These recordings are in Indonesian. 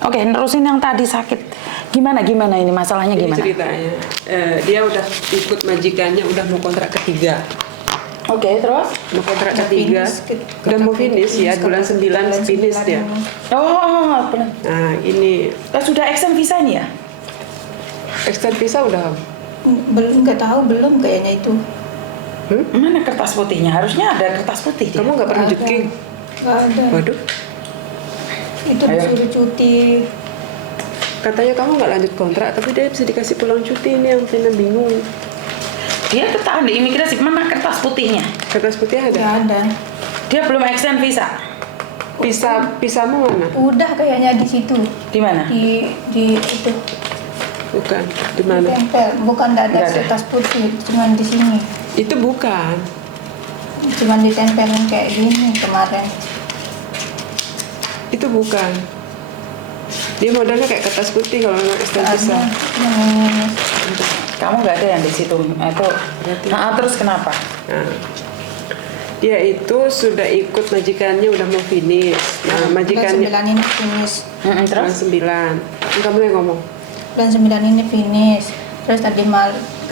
Oke, nerusin yang tadi sakit. Gimana ini masalahnya Ini gimana? ceritanya, dia udah ikut majikannya, udah mau kontrak ketiga. Oke, terus? Mau kontrak ketiga, udah mau finish ya, bulan 9 finish dia. Oh, benar. Nah ini Sudah extend visa ini ya? extend visa udah. Belum, nggak tahu, belum kayaknya itu. Mana kertas putihnya? Harusnya ada kertas putih. Kamu nggak pernah Nggak cuti? Nggak ada. Waduh, Itu disuruh cuti. katanya kamu nggak lanjut kontrak, tapi dia bisa dikasih pulang cuti. Ini yang Vina bingung. Dia ketahan di imigrasi. Mana kertas putihnya? Kertas putih Nggak ada? ada. Dia belum extend visa. Pisamu mana? Udah kayaknya di situ. Di mana? Di itu. Bukan, di mana? Tempel. Bukan, nggak ada Nggak ada. kertas putih, cuman di sini. Itu bukan. Cuman ditempelin kayak gini kemarin. Itu bukan. Dia modelnya kayak kertas putih kalau nggak extend visa. Ada yang ini. Kamu nggak ada yang di situ. Itu. Nah, terus kenapa? Nah, dia itu sudah ikut majikannya, udah mau finish. Nah, Bulan majikannya 9 ini finish. bulan Terus? 9. Kamu yang ngomong. Bulan 9 ini finish. Terus tadi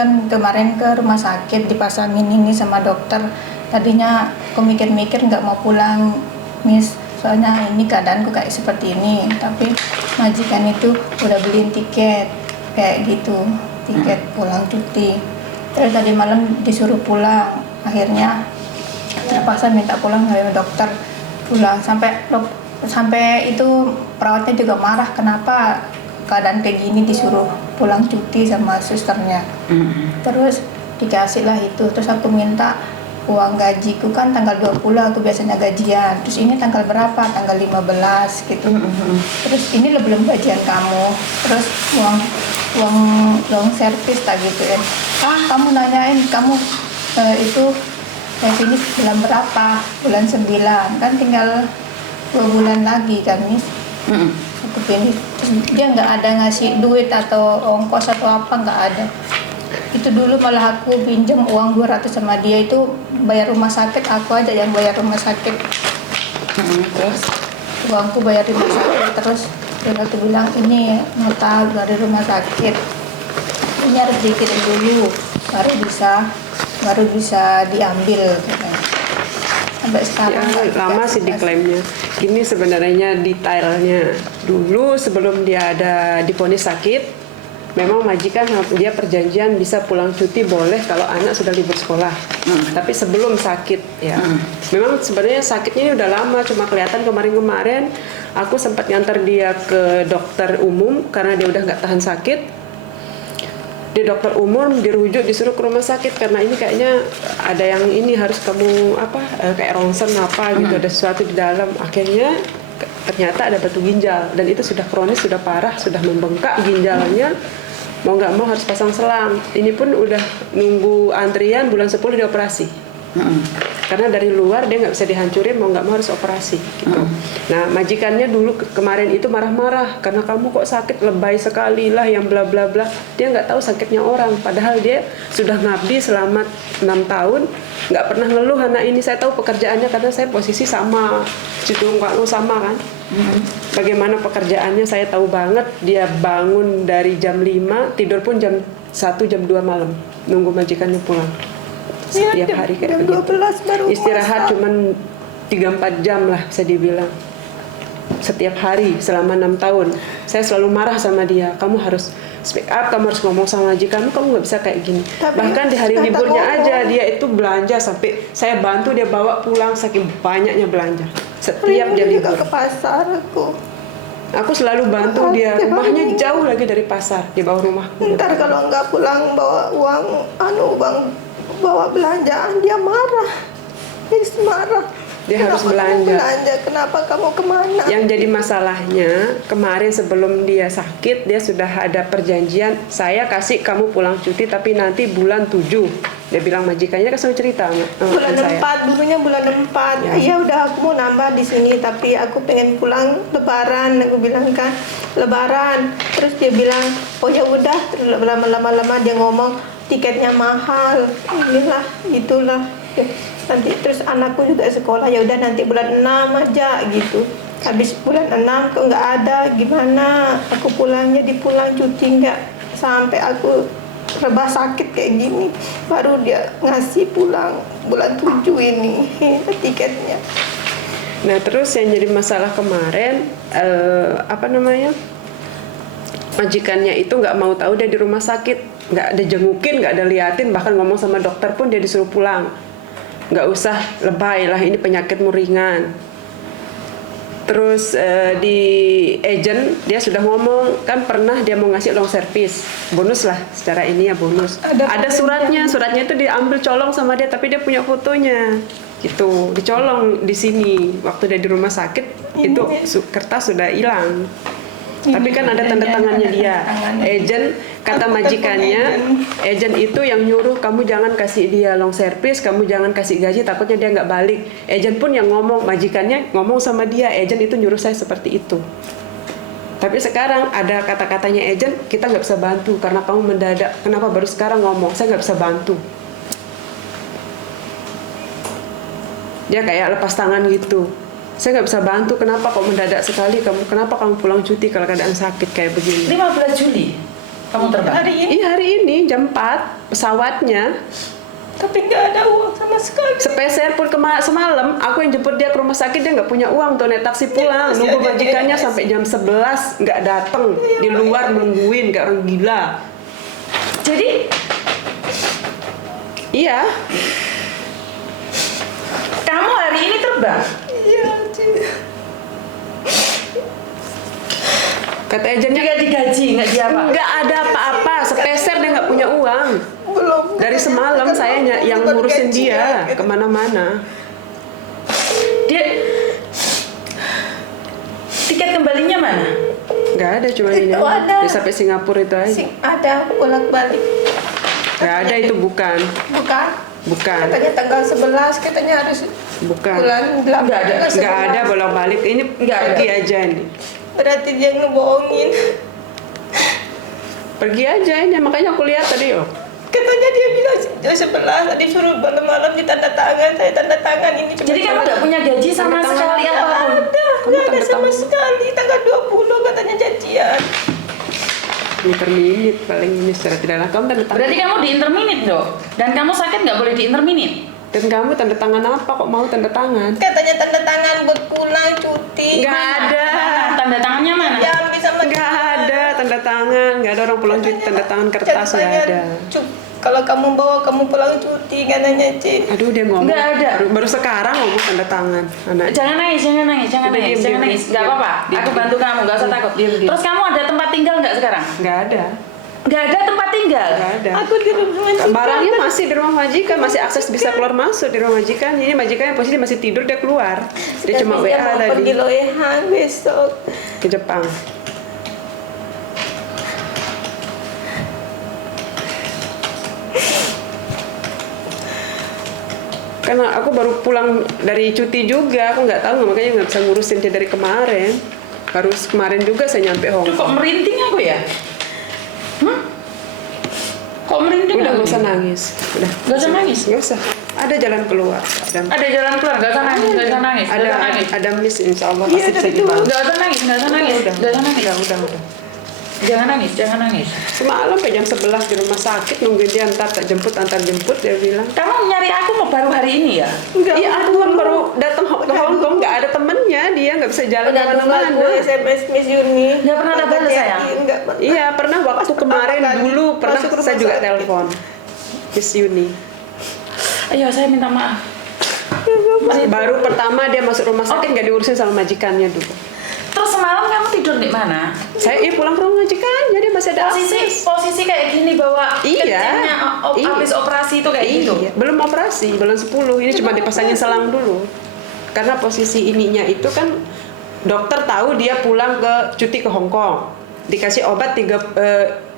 kan kemarin ke rumah sakit dipasangin ini sama dokter. Tadinya aku mikir-mikir nggak mau pulang, Miss. Soalnya ini keadaanku kayak seperti ini. Tapi majikan itu udah beliin tiket kayak gitu, tiket pulang cuti. Terus tadi malam disuruh pulang. Akhirnya terpaksa minta pulang sama dokter, pulang sampai itu perawatnya juga marah, kenapa keadaan kayak gini disuruh pulang cuti sama susternya. Terus dikasih lah itu. Terus aku minta uang gajiku, kan tanggal 20 aku biasanya gajian. Terus ini tanggal berapa? Tanggal 15 gitu. Terus ini lo belum gajian kamu. Terus uang servis tak gitu ya. Kamu nanyain kamu itu finish bulan berapa? Bulan 9. Kan tinggal 2 bulan lagi kan, Miss. Aku finish. Terus dia nggak ada ngasih duit atau ongkos atau apa, nggak ada. Itu dulu malah aku pinjam uang 200 sama dia, itu bayar rumah sakit, aku aja yang bayar rumah sakit. Terus? Uangku bayar rumah sakit. Terus dia waktu bilang ini nota dari rumah sakit, ini harus dikirim dulu baru bisa diambil katanya. Sampai sekarang Ya, lama sih diklaimnya. Ini sebenarnya detailnya. Dulu sebelum dia ada divonis sakit, memang majikan dia perjanjian bisa pulang cuti boleh kalau anak sudah libur sekolah. Tapi sebelum sakit ya. Memang sebenarnya sakitnya ini udah lama, cuma kelihatan kemarin-kemarin aku sempat ngantar dia ke dokter umum karena dia udah nggak tahan sakit. Di dokter umum dirujuk, disuruh ke rumah sakit karena ini kayaknya ada yang ini harus kamu kayak ronsen apa gitu, ada sesuatu di dalam. Akhirnya ternyata ada batu ginjal dan itu sudah kronis, sudah parah, sudah membengkak ginjalnya. Mau nggak mau harus pasang selang. Ini pun udah nunggu antrian bulan 10 dioperasi. Karena dari luar dia nggak bisa dihancurin, mau nggak mau harus operasi gitu. Nah, majikannya dulu kemarin itu marah-marah karena kamu kok sakit, lebay sekali lah yang bla bla bla. Dia nggak tahu sakitnya orang, padahal dia sudah ngabdi selama 6 tahun, nggak pernah ngeluh anak ini. Saya tahu pekerjaannya karena saya posisi sama Citung Kaklu sama kan. Bagaimana pekerjaannya saya tahu banget. Dia bangun dari jam 5, tidur pun jam 1, jam 2 malam nunggu majikannya pulang. Setiap hari kayak jam begitu. 12 baru Istirahat masak. cuman 3-4 jam lah bisa dibilang. Setiap hari selama 6 tahun. Saya selalu marah sama dia. Kamu harus speak up, kamu harus ngomong sama majikan kamu nggak bisa kayak gini. Tapi Bahkan di hari kata liburnya ngomong. aja dia itu belanja sampai saya bantu dia bawa pulang saking banyaknya belanja. Setiap dia juga libur. ke pasar aku. Aku selalu bantu dia. Rumahnya jauh lagi dari pasar, di bawah rumahku. Ntar kalau nggak pulang bawa bawa belanjaan, dia marah. Dia marah. Dia harus belanja. Kenapa kamu kemana? Yang jadi masalahnya kemarin sebelum dia sakit dia sudah ada perjanjian, saya kasih kamu pulang cuti tapi nanti bulan 7. Dia bilang majikannya kan selalu cerita Bulan saya. 4, dulunya bulan 4. Ya. Ya udah aku mau nambah di sini tapi aku pengen pulang lebaran, aku bilang kan lebaran. Terus dia bilang oh ya udah. Terus lama-lama dia ngomong tiketnya mahal, inilah itulah. Ya, nanti terus anakku juga sekolah, ya udah nanti bulan 6 aja gitu. habis bulan 6 kok nggak ada, gimana aku pulangnya, dipulang cuti nggak, sampai aku rebah sakit kayak gini baru dia ngasih pulang bulan 7 ini tiketnya. Nah terus yang jadi masalah kemarin majikannya itu nggak mau tahu dia di rumah sakit, nggak ada jengukin, nggak ada liatin, bahkan ngomong sama dokter pun dia disuruh pulang, nggak usah lebay lah, ini penyakitmu ringan. Terus di agent dia sudah ngomong, kan pernah dia mau ngasih long service bonus lah, secara ini ya bonus, ada suratnya itu diambil colong sama dia, tapi dia punya fotonya gitu, dicolong di sini waktu dia di rumah sakit itu kertas sudah hilang. Tapi kan ada tanda tangannya dia. Agent kata majikannya, agent itu yang nyuruh kamu jangan kasih dia long service, kamu jangan kasih gaji, takutnya dia nggak balik. Agent pun yang ngomong, majikannya ngomong sama dia, agent itu nyuruh saya seperti itu. Tapi sekarang ada kata-katanya agent, kita nggak bisa bantu karena kamu mendadak. Kenapa baru sekarang ngomong? Saya nggak bisa bantu. Dia kayak lepas tangan gitu. Saya nggak bisa bantu, kenapa kok mendadak sekali kamu, kenapa kamu pulang cuti kalau keadaan sakit kayak begini. 15 Juli kamu terbang? Hari ini jam 4 pesawatnya. Tapi nggak ada uang sama sekali. Sepeser pun semalam aku yang jemput dia ke rumah sakit, dia nggak punya uang tuh naik taksi pulang, nunggu majikannya sampai jam 11 nggak datang, di luar nungguin kayak orang gila. Jadi iya, kamu hari ini terbang? Iya. kata agentnya Nggak digaji, nggak diapa? nggak ada apa-apa, sepeser dia nggak punya uang. Belum. Dari semalam saya yang ngurusin dia kemana-mana. Dia tiket kembalinya mana? Nggak ada, cuma ini. Itu ada. Dia sampai Singapura itu aja. Ada bolak-balik. Nggak ada, itu bukan. Bukan. Katanya tanggal 11 katanya harus Bukan. bulan 8. Nggak ada bolak-balik. Ini Nggak pergi ada. aja nih. Berarti dia ngebohongin. Pergi aja ini, makanya aku lihat tadi yo. Katanya dia bilang jam 11 tadi suruh malam-malam ditanda tangan, saya tanda tangan ini. Jadi kamu nggak punya gaji sama Tanda tangan sekali Nggak apapun? ada, Kamu nggak ada tanda sama tangan. sekali. Tanggal 20 katanya janjian. Ini per menit paling ini secara tidak langsung. Kamu tanda tangan. Berarti kamu di interminit dong? Dan kamu sakit nggak boleh di interminit? Dan kamu tanda tangan apa kok mau tanda tangan? Katanya tanda tangan buat pulang cuti. Nggak ada. Mana? Tanda tangannya mana? Diambil sama Nggak ada tanda tangan, nggak ada orang pulang cuti tanda tangan kertas, nggak ada. Kalau kamu bawa kamu pulang cuti katanya Cik. Aduh, dia ngomong. Nggak ada. Baru sekarang ngomong tanda tangan. Anak. Jangan nangis, jangan nangis, jangan Udah, nangis, diam, jangan diam, nangis. diam. Nggak apa-apa. Diam, Aku diam. bantu kamu, nggak usah takut. Diam, diam. Terus kamu ada tempat tinggal nggak sekarang? Nggak ada. Nggak ada tempat tinggal. Nggak ada. Aku di rumah majikan. Barangnya masih di rumah majikan, masih akses bisa keluar masuk di rumah majikan. Ini majikan yang posisi masih tidur, dia keluar. Dia cuma Dia WA mau pergi tadi Loehan besok. ke Jepang. Karena aku baru pulang dari cuti juga, aku nggak tahu, makanya nggak bisa ngurusin dia dari kemarin. Baru kemarin juga saya nyampe Hong Aduh, kok Kong. merinding aku ya? Kok merinding Udah aku? nggak usah nangis, udah. Nggak usah nangis? Nggak usah. Ada jalan keluar. Ada jalan keluar, nggak usah nangis, nggak usah nangis, nggak usah nangis. Ada miss, insya Allah Iya, pasti bisa betul. dibantu. Nggak usah nangis, nggak usah nangis, Udah, nggak usah nangis. udah. Jangan nangis, jangan nangis. Semalam sampai jam 11 di rumah sakit nungguin dia antar jemput dia bilang. Kamu nyari aku mau baru hari ini ya? Iya, aku baru datang ke Hong Kong, nggak ada temennya, dia nggak bisa jalan Udah kemana-mana. aku SMS Miss Yuni. Nggak pernah ada balas, sayang? Nggak pernah. Iya, pernah waktu Pas kemarin pertama kali dulu pernah masuk rumah saya juga sakit. telepon Miss Yuni. Ayo, saya minta maaf. Baru pertama dia masuk rumah sakit nggak diurusin sama majikannya dulu. Terus semalam kamu tidur di mana? Saya pulang ke rumah majikannya, dia masih ada akses. Posisi kayak gini bawa Iya. kencingnya Iya. habis operasi itu kayak gitu. Iya, belum operasi, belum 10. Ini cuma dipasangin selang dulu. Karena posisi ininya itu kan dokter tahu dia pulang ke cuti ke Hong Kong. Dikasih obat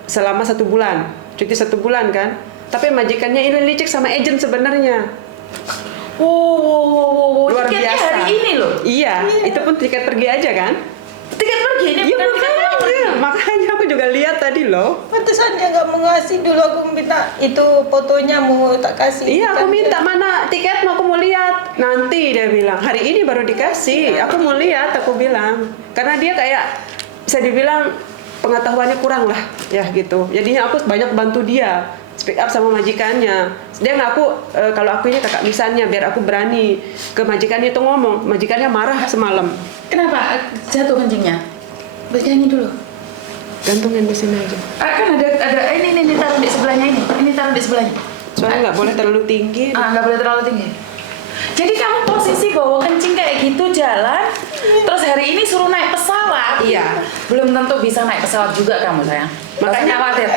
selama 1 bulan. Cuti 1 bulan kan. Tapi majikannya ini licik sama agent sebenarnya. Wow. Luar Tiketnya biasa. hari ini loh. Iya, itu pun tiket pergi aja kan. Tiket pergi ini Iya, bukan tiket pulang pergi. makanya aku juga lihat tadi loh. Pantesan dia nggak mau ngasih dulu, aku minta itu fotonya mau tak kasih. Iya, aku minta mana tiket, aku mau lihat. Nanti dia bilang, hari ini baru dikasih. Aku mau lihat, aku bilang. Karena dia kayak bisa dibilang pengetahuannya kurang lah, ya gitu. Jadinya aku banyak bantu dia, speak up sama majikannya. Dia ngaku kalau aku ini kakak misannya, biar aku berani ke majikannya itu ngomong. Majikannya marah semalam. Kenapa jatuh kencingnya? Bernyanyi dulu. Gantungin di sini aja. Kan ada ini taruh di sebelahnya ini. Ini taruh di sebelahnya. Soalnya nggak boleh terlalu tinggi. Nggak boleh terlalu tinggi. Jadi kamu posisi bawa kencing kayak gitu jalan, terus hari ini suruh naik pesawat. Iya. Belum tentu bisa naik pesawat juga kamu sayang. Makanya khawatir.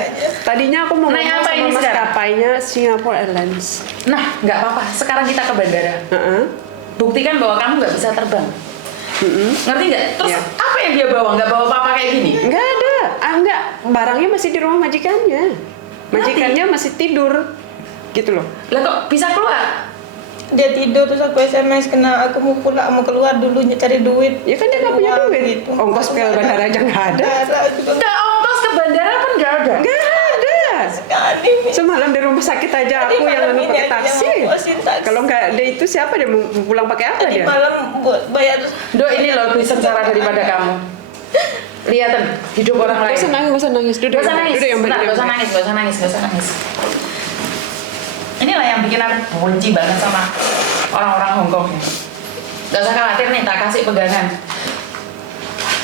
Tadinya aku mau Naik ngomong apa sama ini sekarang? maskapainya Singapore Airlines. Nah, nggak apa-apa. Sekarang kita ke bandara. Buktikan bahwa kamu nggak bisa terbang. Ngerti nggak? Terus Iya. apa yang dia bawa? Nggak bawa apa-apa kayak gini? Nggak ada. Nggak. Barangnya masih di rumah majikannya. Majikannya masih tidur. Gitu loh. Lah kok bisa keluar? Dia tidur terus aku SMS kena aku mau pulang, mau keluar dulu cari duit. Ya kan dia nggak punya Keluar duit. gitu. Ongkos ke bandara aja nggak ada. Nggak ongkos ke bandara kan nggak ada. Nggak ada. Sekali. Semalam di rumah sakit aja Tadi aku yang malam anu ini pakai aja taksi. yang ngurusin taksi. Kalau nggak ada itu siapa dia mau pulang pakai apa Tadi dia? malam buat bayar. Do, ini loh lebih sengsara daripada kamu. Lihatin hidup orang lain. Nggak usah nangis. Duduk. Gak usah nangis. Duduk yang Bentar, benar. gak usah nangis. Inilah yang bikin aku benci banget sama orang-orang Hongkong. Gak usah khawatir nih, tak kasih pegangan.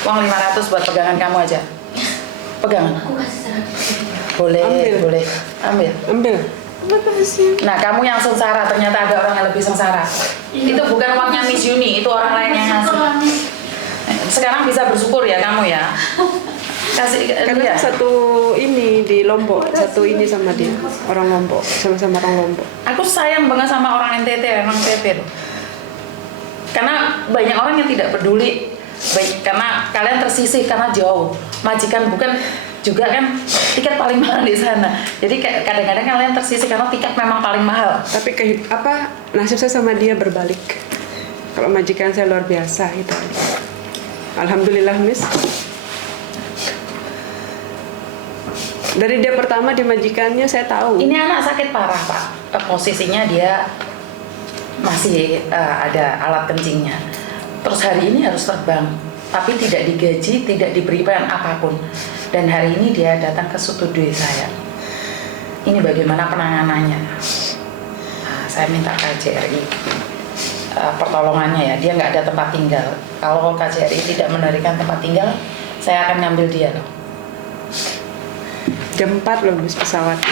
Uang 500 buat pegangan kamu aja. Pegangan. Aku kasih 100. Boleh, Ambil. boleh. Ambil. Makasih. Nah, kamu yang sengsara, ternyata ada orang yang lebih sengsara. Itu bukan uangnya Miss Yuni, itu orang lain yang ngasih. Sekarang bisa bersyukur ya kamu ya. Kasih Karena dia. satu ini di Lombok, satu ini sama dia orang Lombok, sama-sama orang Lombok. Aku sayang banget sama orang NTT, orang NTT. Karena banyak orang yang tidak peduli, karena kalian tersisih karena jauh. Majikan bukan juga kan tiket paling mahal di sana. Jadi kadang-kadang kalian tersisih karena tiket memang paling mahal. Tapi nasib saya sama dia berbalik. Kalau majikan saya luar biasa gitu. Alhamdulillah, Miss. Dari dia pertama di majikannya saya tahu. Ini anak sakit parah Pak. Posisinya dia masih ada alat kencingnya. Terus hari ini harus terbang, tapi tidak digaji, tidak diberikan apapun. Dan hari ini dia datang ke studi saya. Ini bagaimana penanganannya? Saya minta KJRI pertolongannya ya. Dia nggak ada tempat tinggal. Kalau KJRI tidak memberikan tempat tinggal, saya akan ngambil dia loh. Jam 4 loh Miss pesawatnya.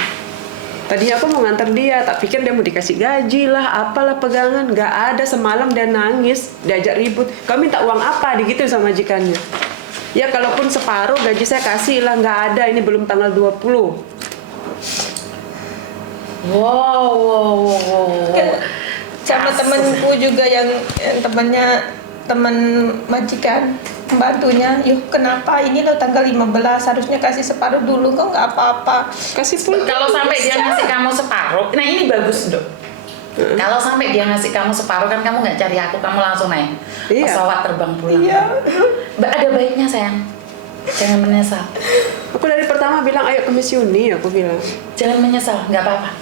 Tadinya aku mau nganter dia, tak pikir dia mau dikasih gaji lah, apalah pegangan. Nggak ada, semalam dia nangis, diajak ribut. Kau minta uang apa? Digituin sama majikannya. Ya kalaupun separuh gaji saya kasih lah, nggak ada, ini belum tanggal 20. Wow. Sama temanku juga yang teman majikan pembantunya, yuk kenapa ini lo tanggal 15 harusnya kasih separuh dulu, kok nggak apa-apa. Kasih pun Kalau sampai dia ngasih kamu separuh, nah ini bagus dok. Kalau sampai dia ngasih kamu separuh kan kamu nggak cari aku, kamu langsung naik pesawat terbang pulang. Iya. Ada baiknya sayang, jangan menyesal. Aku dari pertama bilang ayo ke Miss Yuni, aku bilang. Jangan menyesal, nggak apa-apa.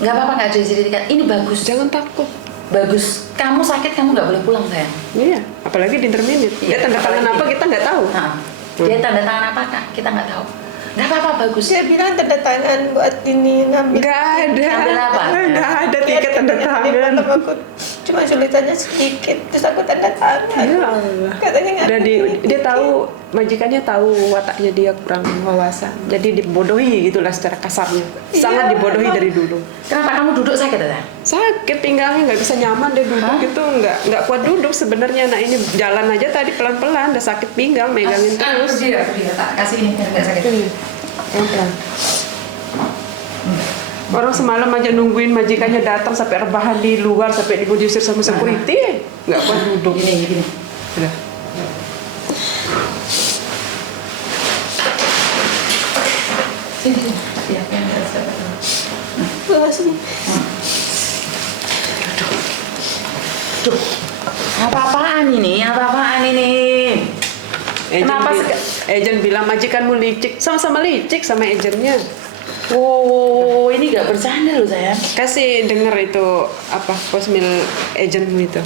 Nggak apa-apa, nggak ada sertifikat. Ini bagus. Jangan takut. Bagus. Kamu sakit, kamu nggak boleh pulang sayang. Iya, apalagi di interminute. Dia Iya, tanda tangan apalagi apa kita nggak tahu. Nah, dia tanda tangan apa kak? Kita nggak tahu. Nggak apa-apa, bagus. Dia bilang tanda tangan buat ini ngambil. Nggak ada. Ambil apa? Nggak ada tiket tanda tangan. Aku cuma sulitannya sedikit, terus aku tanda tangan. Ya Allah. Katanya nggak. Dia tahu, majikannya tahu wataknya dia kurang wawasan. Jadi dibodohi gitulah secara kasarnya. Sangat Iya, dibodohi emang. dari dulu. Kenapa kamu duduk sakit ya? Sakit pinggangnya, nggak bisa nyaman, dia duduk gitu, nggak kuat duduk sebenarnya. Nah ini jalan aja tadi pelan-pelan, udah sakit pinggang, megangin terus. Berdiri, tak kasih ini biar nggak sakit. Pelan-pelan. Orang semalam aja nungguin majikannya datang sampai rebahan di luar, sampai diusir sama security, nggak kuat duduk. Gini. Udah. Sini. Ya, yang Makasih. Apa-apaan ini? Kenapa Agent bilang majikanmu licik, sama-sama licik sama agentnya. Oh, ini nggak bercanda loh sayang. Kasih denger itu apa voicemail agentmu itu.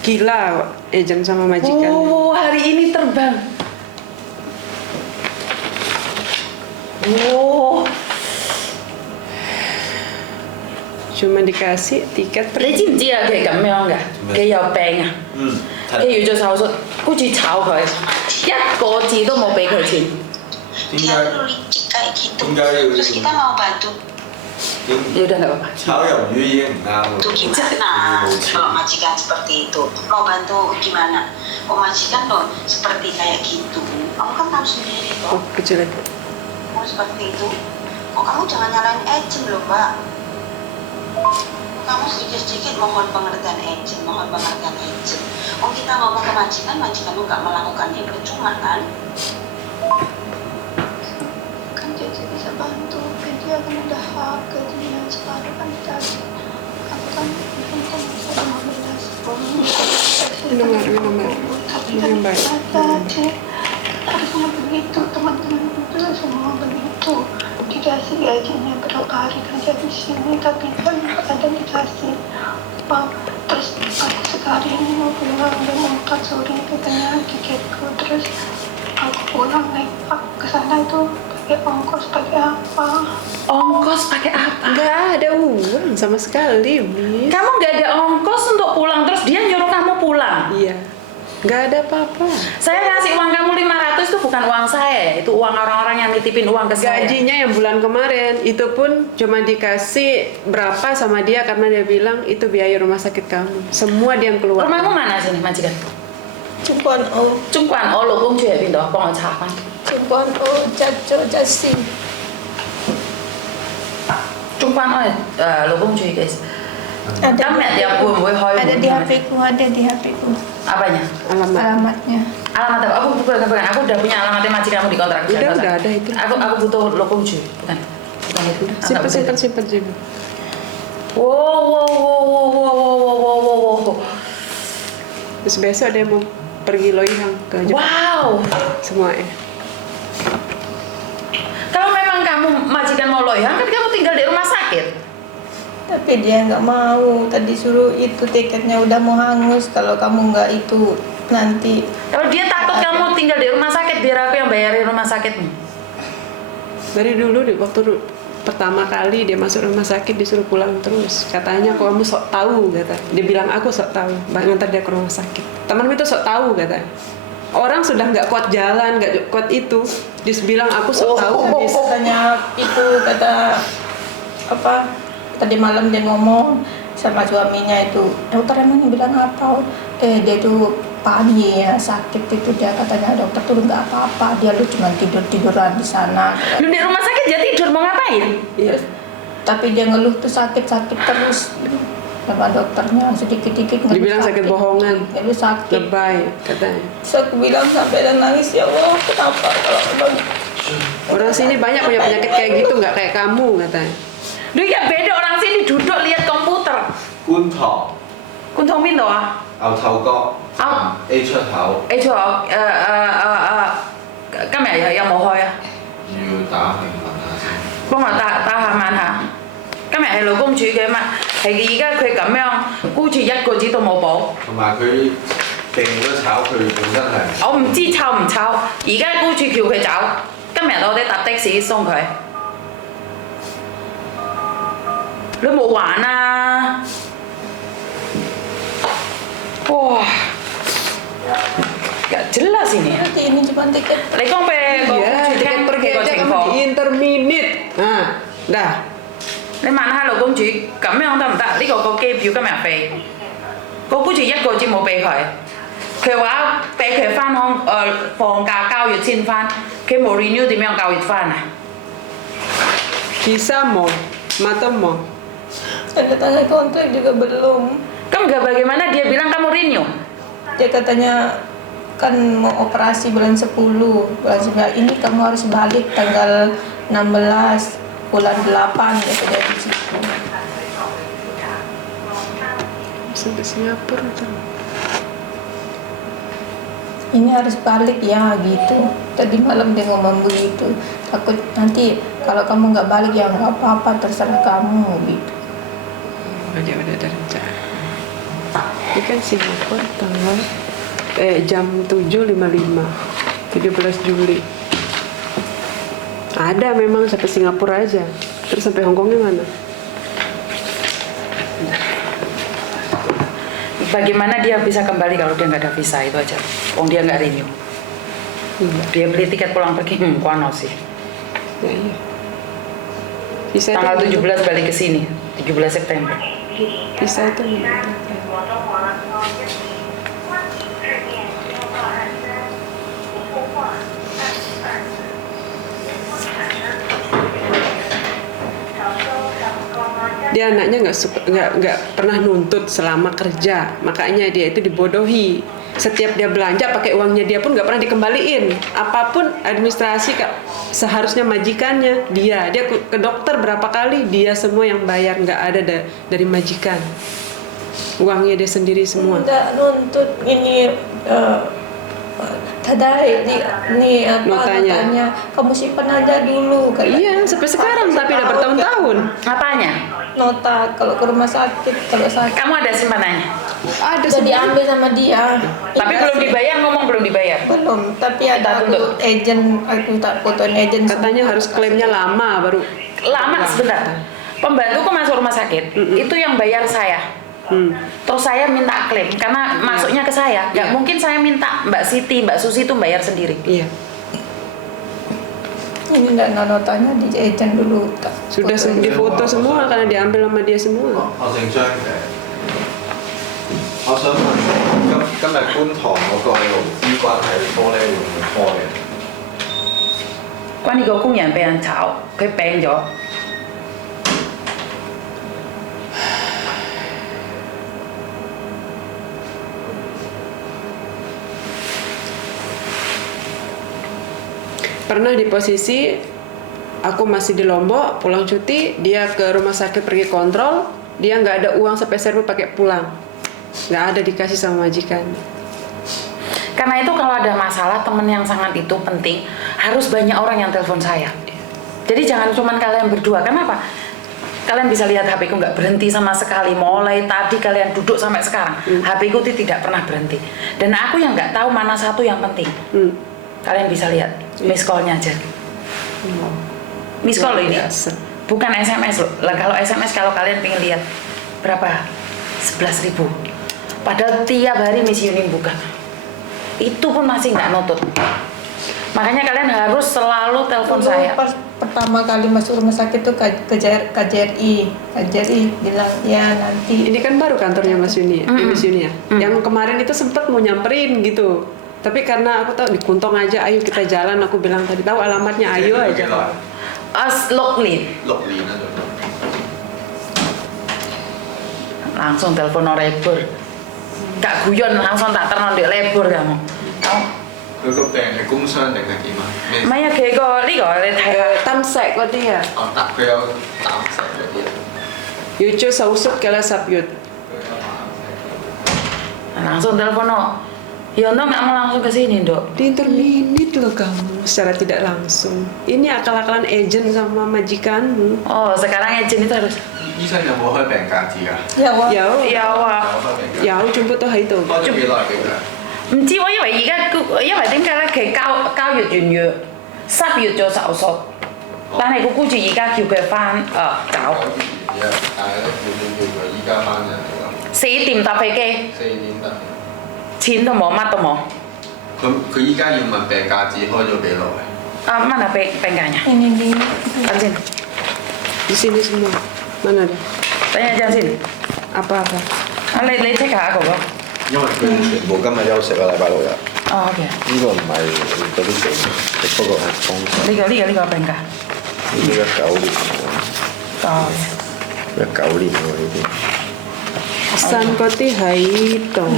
Gila agent sama majikan. Oh, hari ini terbang. Oh, Cuma dikasih tiket 你知唔知啊？佢咁樣嘅，佢有病啊，佢要做手術，好似炒佢，一個字都冇俾佢錢。 Dia tuh licik kayak gitu. Tinggal- Terus kita mau bantu. Ya udah nggak apa-apa. 炒魷魚已經唔啱 Itu 喎。 gimana kalau majikan seperti itu? Mau bantu gimana? Oh majikan loh seperti kayak gitu. Kamu kan tahu sendiri Oh, kok. kecil lagi. Mau seperti itu. Kok kamu jangan nyalain agent loh mbak. Kamu sedikit-sedikit mohon pengertian agent, mohon pengertian agent. Oh kita ngomong ke majikan, majikanmu nggak melakukannya percuma kan? Kan dia bisa bantu, kan dia kan udah hak gajinya separuh kan dikasih. Aku kan belum sama 15. Minum air. Tapi kan Minum baik. ada cek. Harusnya begitu, teman-teman itu semua begitu. Dikasih gajinya berapa hari kerja di sini, tapi kan ada dikasih. Terus aku sekali ini mau pulang dan mau sore katanya tiketku, terus aku pulang naik ke sana itu pakai ongkos pakai apa? Ongkos pakai apa? Nggak ada uang sama sekali, Miss. Kamu nggak ada ongkos untuk pulang, terus dia nyuruh kamu pulang. Iya. Nggak ada apa-apa. Saya ngasih uang kamu 500 itu bukan uang saya, itu uang orang-orang yang nitipin uang ke saya. Gajinya yang bulan kemarin itu pun cuma dikasih berapa sama dia karena dia bilang itu biaya rumah sakit kamu. Semua dia yang keluar. Rumahmu mana sini majikan? 中關澳， 中關我老公住喺邊度？幫我查翻。中關澳執咗執先，中關我老公住嘅。 ada Kamu ya會唔會開？ ada di HP-ku, ada di HP-ku Apanya? Alamat. alamatnya. Alamat apa? Aku bukan. Aku udah punya alamatnya majikanmu di kontrak. Udah ada itu. Aku butuh lokum cuy, bukan itu. Simpan. Wow. Terus besok dia mau pergi loihang ke Jepang. Wow. Semuanya. Kalau memang kamu majikan mau loyang, kan kamu tinggal di rumah sakit. Tapi dia nggak mau, tadi suruh itu tiketnya udah mau hangus kalau kamu nggak itu nanti. Kalau dia takut kamu tinggal di rumah sakit, biar aku yang bayarin rumah sakitmu. Dari dulu waktu pertama kali dia masuk rumah sakit disuruh pulang terus. Katanya kamu sok tahu kata. Dia bilang aku sok tahu. Ngantar dia ke rumah sakit. Temanmu itu sok tahu kata. Orang sudah nggak kuat jalan, nggak kuat itu. Dia bilang aku sok tahu. Habis katanya itu kata apa? Tadi malam dia ngomong sama suaminya itu, dokter emang bilang apa? Dia tuh pagi ya sakit itu, dia katanya dokter tuh nggak apa-apa, dia lu cuma tiduran di sana. Lu di rumah sakit jadi tidur mau ngapain? Iya. Tapi dia ngeluh tuh sakit terus sama dokternya sedikit-sedikit ngeluh Dibilang sakit bohongan. ngeluh sakit. Lebay katanya. Terus aku bilang sampai dan nangis, ya Allah kenapa kalau memang Orang sini banyak punya penyakit kayak gitu, nggak kayak kamu katanya. Duh ya beda, orang sini duduk lihat komputer. 觀塘 Kuntong邊度啊？ 牛頭角 A 出口 A 出口今日有冇開啊？要打去問下先。幫我打下問下。今日係勞工處嘅嘛？係而家佢咁樣，沽住一個字都冇補。同埋佢定咗炒，佢本身係我唔知抄唔抄，而家沽處叫佢走。今日我哋搭的士送佢。你冇玩啊！哇，gak jelas ini. nanti ini cuma tiket. Lấy con về có Iya, chuyện kan pergi pergi có aja chuyện kamu phố. di interminute. Nah, dah.你問下勞工處咁樣得唔得？呢個個機票今日飛，個沽住一個字冇俾佢。佢話俾佢翻放假9月先翻，佢冇 renew 點樣9月翻啊？ Visa mau, mata mau. Tanda tangan kontrak juga belum. Kamu gak bagaimana dia bilang kamu renew? Dia katanya kan mau operasi bulan 10, bulan 9 ini kamu harus balik tanggal 16 bulan 8 gitu dari situ. Sampai Singapura tuh. ini harus balik ya gitu. Tadi malam dia ngomong begitu, takut nanti kalau kamu nggak balik ya nggak apa-apa, terserah kamu gitu. Dia udah ada rencana. Ini kan Singapura tanggal jam 7.55 17 Juli. Ada memang sampai Singapura aja. Terus sampai Hong Kongnya mana? Bagaimana dia bisa kembali kalau dia nggak ada visa itu aja? Dia nggak renew. Iya. Dia beli tiket pulang pergi, kuano sih. Ya, iya. Visa Tanggal itu 17 balik ke sini, 17 September. Visa itu dia anaknya nggak pernah nuntut selama kerja, makanya dia itu dibodohi. Setiap dia belanja pakai uangnya dia pun nggak pernah dikembaliin. Apapun administrasi seharusnya majikannya dia ke dokter berapa kali dia semua yang bayar, nggak ada dari majikan. Uangnya dia sendiri semua. Nggak nuntut ini tadai ini apa notanya kamu simpan aja dulu kayak. Iya, sampai sekarang tapi udah bertahun-tahun. Apanya? Nota kalau ke rumah sakit kalau sakit Kamu ada simpanannya? Ada udah diambil sama dia. Tapi belum dibayar, ngomong belum dibayar. Belum, tapi ada aku agent, aku tak fotoin agent. Katanya harus klaimnya lama baru. Lama sebentar. Pembantuku masuk rumah sakit, itu yang bayar saya. Terus saya minta klaim karena masuknya ke saya. Nggak mungkin saya minta Mbak Siti, Mbak Susi itu bayar sendiri. Iya. Ini enggak notanya di agent dulu. Tak Sudah fotoin. difoto semua karena diambil sama dia semua. 我姓張嘅，我想問今日觀塘嗰個勞資關係科咧會唔會開嘅？關於個工人俾人炒，佢病咗。 Pernah di posisi aku masih di Lombok pulang cuti, dia ke rumah sakit pergi kontrol, dia nggak ada uang sampai serbu pakai pulang, nggak ada dikasih sama majikan. Karena itu kalau ada masalah temen yang sangat itu penting, harus banyak orang yang telepon saya. Jadi jangan cuma kalian berdua. Kenapa? Kalian bisa lihat HP ku nggak berhenti sama sekali. Mulai tadi kalian duduk sampai sekarang, HP ku tidak pernah berhenti. Dan aku yang nggak tahu mana satu yang penting. Kalian bisa lihat miss call-nya aja. Miss call loh ini. Bukan SMS loh. Lah kalau SMS kalau kalian pengen lihat berapa? 11.000. Padahal tiap hari Miss Yuning buka. Itu pun masih nggak nutut. Makanya kalian harus selalu telepon Dulu saya. pas pertama kali masuk rumah sakit tuh KJRI bilang ya nanti. Ini kan baru kantornya Mas Yuni, Miss Yuni ya. Yang kemarin itu sempat mau nyamperin gitu. Tapi karena aku tahu di Kuntong aja, ayo kita jalan. Aku bilang tadi tahu alamatnya, ayo aja. Loklin. 6年啦，仲 Langsung telepon Orebor. Gak guyon langsung tak terno di Lebor kamu. 佢個病係工傷定係點啊？咩？ Maya kayak ini kok你睇下。 Tamsek kok dia. 哦，佢有膽石嗰啲啊。 Yucu sausut kala sapyut. Langsung telepon no. Yono nggak mau langsung ke sini dok. Diinterminit loh kamu secara tidak langsung. Ini akal-akalan agent sama majikanmu. Oh sekarang agent itu harus. 醫生有冇開病假紙㗎？ Ya wah. Ya, Ya wah. 有開病假。 ya jemput tuh itu. 開咗幾耐俾佢啊？ 唔知我以為而家因為點解咧？佢交月完約，10月做手術，但係佢估住而家叫佢翻搞9月嘅，但係咧要佢依家翻人嚟㗎。 4點搭飛機， 4點得。錢都冇，乜都冇。佢依家要問病假紙開咗幾耐？ Mana penggannya? Ini di Jansin, Di sini semua. Mana ada? tanya Jansin. Apa-apa?你 check 下嗰個。 因為佢全部今日休息啊，禮拜六日。 哦，OK。呢個唔係嗰啲病，不過係工傷。呢個病假。呢啲19年喎，哦。 19年喎呢啲。 San Koti Haitong.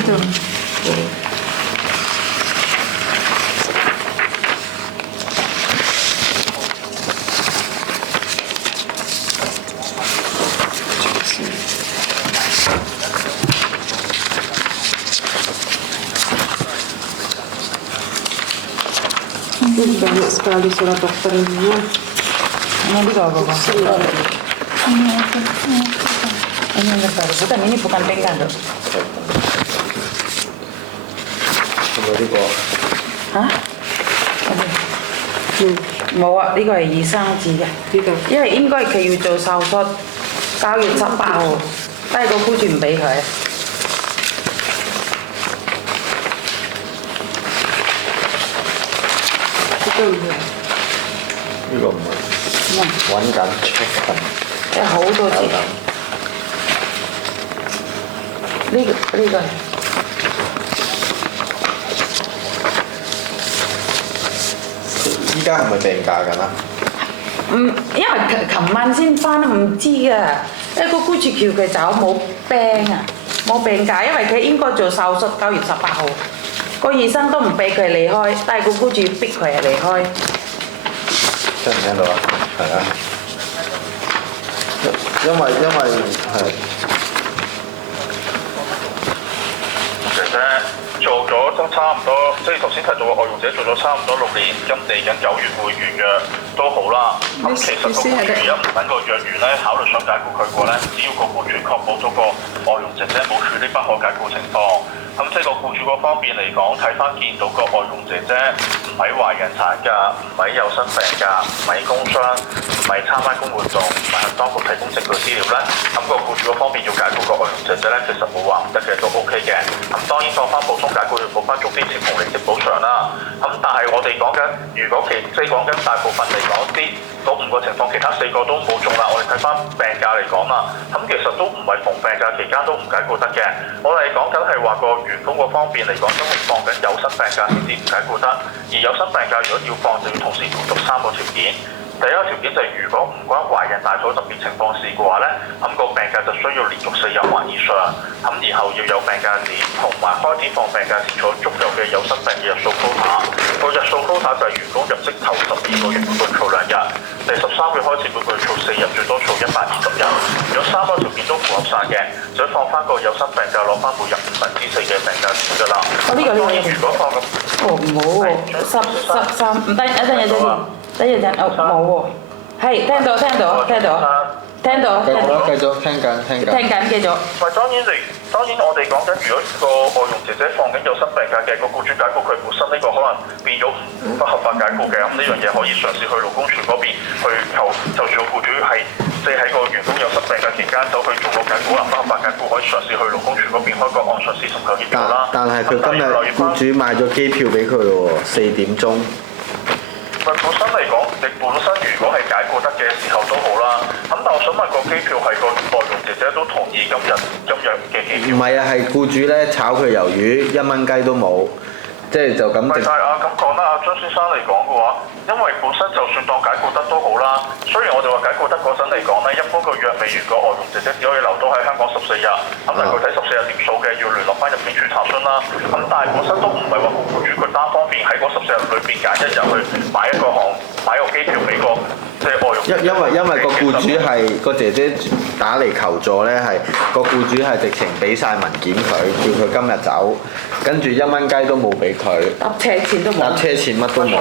kecuali surat dokternya. Ini di bawah. Ini Ini yang terbaru. Bukan, ini bukan pengkan dok. Coba di bawah. Hah?冇啊，呢個係醫生紙嘅，呢度因為應該佢要做手術，9月18號，但係個僱主唔俾佢。呢個唔係。呢個唔係揾緊 check 緊。有好多字。呢個依家係咪病假緊啊？因為琴晚先翻，唔知啊。因為個僱主叫佢走，冇病啊，冇病假，因為佢應該做手術9月18號，個醫生都唔俾佢離開，但係個僱主逼佢離開。聽唔聽到啊？係啊。因為係。姐姐做咗都差唔多，即係頭先提到嘅外傭者做咗差唔多6年，咁嚟緊9月會完約都好啦。咁其實個僱主一唔等個約完咧，考慮想解僱佢嘅話咧，只要個僱主確保咗個外傭姐姐冇處理不可解僱情況，咁即係個僱主嗰方面嚟講，睇翻見到個外傭姐姐唔喺懷孕產假，唔喺有生病假，唔喺工傷，唔係參加工活動，唔係向當局提供證據資料咧，咁個僱主嗰方面要解僱個外傭姐姐咧，其實冇話唔得嘅，都 OK 嘅。咁當然放翻普通解僱要補翻足啲錢同利息補償啦。咁但係我哋講緊，如果即係講緊大部分嚟講嗰5個情況，其他4個都冇中啦。我哋睇翻病假嚟講啦，咁其實都唔係逢病假期間都唔解僱得嘅。我哋講緊係話個員工嗰方面嚟講，因為放緊有薪病假先至唔解僱得，而有薪病假如果要放，就要同時滿足3個條件。第一個條件就係如果唔關懷孕大肚特別情況事嘅話咧，咁個病假就需要連續4日或以上，咁然後要有病假紙，同埋開始放病假時坐足夠嘅有薪病嘅日數 quota。個日數 quota 就係員工入職頭12個月每個月做2日，第13個月開始每個月做4日，最多做120日。如果3個條件都符合晒嘅，就放翻個有薪病假攞翻每日4%嘅病假紙㗎啦。當然如果放咁，唔好喎，13唔得，一陣有陣。等陣陣，冇喎，係聽到。繼續聽緊。繼續。當然我哋講緊，如果個外傭姐姐放緊有薪病假嘅，個僱主解僱佢本身呢個可能變咗不合法解僱嘅，咁呢樣嘢可以嘗試去勞工處嗰邊去求，就住個僱主係即係喺個員工有薪病假期間走去做個解僱，可能不合法解僱，可以嘗試去勞工處嗰邊開個案上司尋求協助啦。但係佢今日僱主買咗機票俾佢咯喎，4點鐘。本身嚟講，你本身如果係解僱得嘅時候都好啦。咁但我想問個機票係個外傭姐姐都同意今日嘅機票？唔係啊，係僱主咧炒佢魷魚，1蚊雞都冇，即係就咁。但係咁講啦，張先生嚟講嘅話，因為本身就算當解僱得都好啦。雖然我哋話解僱得嗰陣嚟講咧，一般個約未完個外傭姐姐只可以留到喺香港14日，咁但係具體14日點數嘅要聯絡翻入境處查詢啦。咁但係本身都唔係話個僱主佢單方面喺嗰14日裏邊揀1日去買個機票俾個即係外傭。因為個僱主係個姐姐打嚟求助咧，係個僱主係直情俾晒文件佢，叫佢今日走，跟住1蚊雞都冇俾佢，搭車錢都冇，搭車錢乜都冇。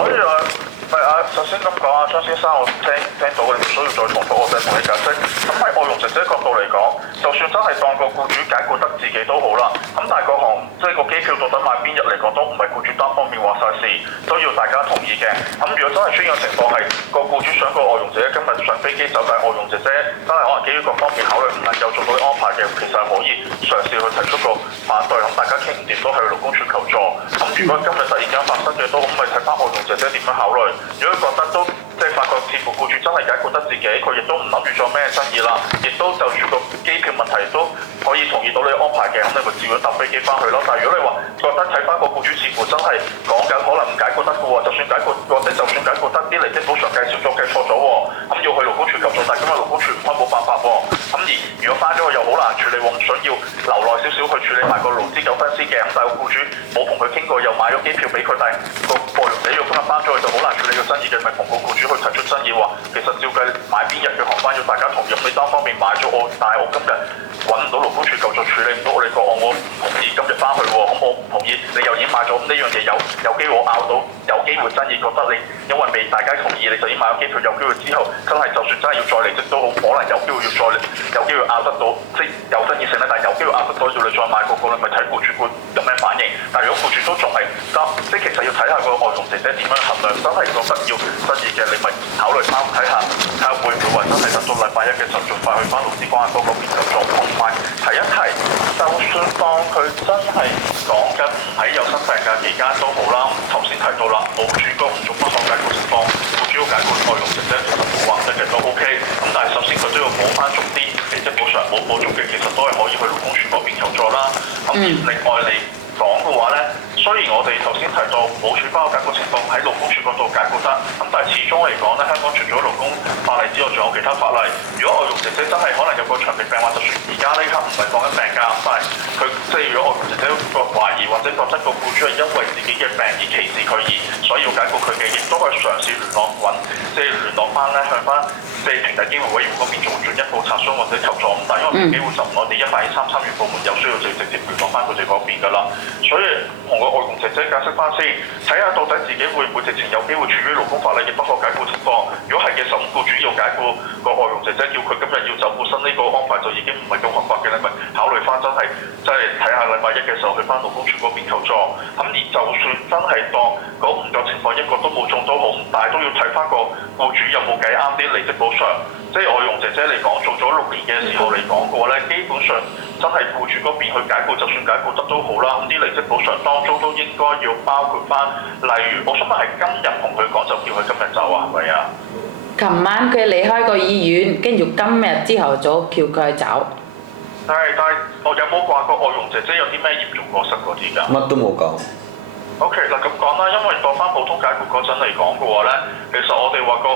首先咁講啊，張先生，我聽到你唔需要再重複，我再同你解釋。咁喺外傭姐姐角度嚟講，就算真係當個僱主解僱得自己都好啦。咁但係個即係個機票到底買邊日嚟講，都唔係僱主單方面話晒事，都要大家同意嘅。咁如果真係出現嘅情況係個僱主想個外傭姐姐今日上飛機走，但係外傭姐姐真係可能基於各方面考慮唔能夠做到安排嘅，其實係可以嘗試去提出個反對。咁大家傾唔掂都去勞工處求助。咁如果今日突然間發生嘅都咁，咪睇翻外傭姐姐點樣考慮。如果覺得都即係發覺似乎僱主真係解僱得自己，佢亦都唔諗住做咩生意啦，亦都就住個機票問題都可以同意到你安排嘅，咁你咪照樣搭飛機翻去咯。但係如果你話覺得睇翻個僱主似乎真係講緊可能唔解僱得嘅喎，就算解僱得啲利息補償計少咗計錯咗喎，咁要去勞工處求助，但係今日勞工處唔開冇辦法喎。咁而如果翻咗去又好難處理喎，咁想要留耐少少去處理埋個勞資糾紛先嘅，咁但係個僱主冇同佢傾過，又買咗機票俾佢，但係個外傭仔要今日翻咗去就好難處理個爭議嘅，咪同個僱主去提出爭議話，其實照計買邊日嘅航班要大家同意，你單方面買咗我，但係我今日揾唔到勞工處救助處理唔到我哋個案，我唔同意今日翻去喎，咁我唔同意你又已經買咗，咁呢樣嘢有機會我拗到，有機機會真係覺得你因為未大家同意，你就已經買咗機票，有機會之後真係就算真係要再離職都好，可能有機會要再有機會拗得到，即係有爭議性咧，但係有機會拗得到要你再買嗰個，你咪睇僱主會有咩反應。但係如果僱主都仲係得，即係其實要睇下個外傭姐姐點樣衡量，真係覺得要真意嘅，你咪考慮翻睇下會唔會話真係等到禮拜一嘅時候盡快去翻勞資關係科嗰邊就做，同埋提一提，就算當佢真係講緊喺有薪病假期間都好啦，頭先提到啦，冇主個唔做不可解僱情況，僱主要解僱外傭姐姐其實冇話得嘅都 OK，咁但係首先佢都要補翻足啲，離職補償冇補足嘅，其實都係可以去勞工處嗰邊求助啦。咁另外嚟講嘅話咧，雖然我哋頭先提到冇處包解僱情況喺勞工處嗰度解僱得，咁但係始終嚟講咧，香港除咗勞工法例之外，仲有其他法例。如果外傭姐姐真係可能有個長期病患，就算而家呢刻唔係放緊病假，但係佢即係如果外傭姐姐個懷疑或者覺得個僱主係因為自己嘅病而歧視佢而所以要解僱佢嘅，亦都可以嘗試聯絡翻咧向翻即係平等機會委員會嗰邊做進一步查詢或者求助。咁但係因為平機會就唔我哋123參與部門有需要就直接聯絡翻佢哋嗰邊㗎啦。所以同個外傭姐姐解釋翻先，睇下到底自己會唔會直情有機會處於勞工法例嘅不可解僱情況。如果係嘅時候，僱主要解僱個外傭姐姐，叫佢今日要走，本身呢個安排就已經唔係咁合法嘅，你咪考慮翻真係睇下禮拜一嘅時候去翻勞工處嗰邊求助。咁而就算真係當嗰5個情況一個都冇中都好，但係都要睇翻個僱主有冇計啱啲離職補償。即係外傭姐姐嚟講，做咗6年嘅時候嚟講嘅話咧，基本上真係僱主嗰邊去解僱，就算解僱得都好啦。咁啲離職補償當中都應該要包括翻，例如我想問係今日同佢講就叫佢今日走啊，係咪啊？琴晚佢離開個醫院，跟住今日朝頭早叫佢走。但係我有冇話過外傭姐姐有啲咩嚴重過失嗰啲㗎？乜都冇講。OK 嗱咁講啦，因為當翻普通解僱嗰陣嚟講嘅話咧，其實我哋話個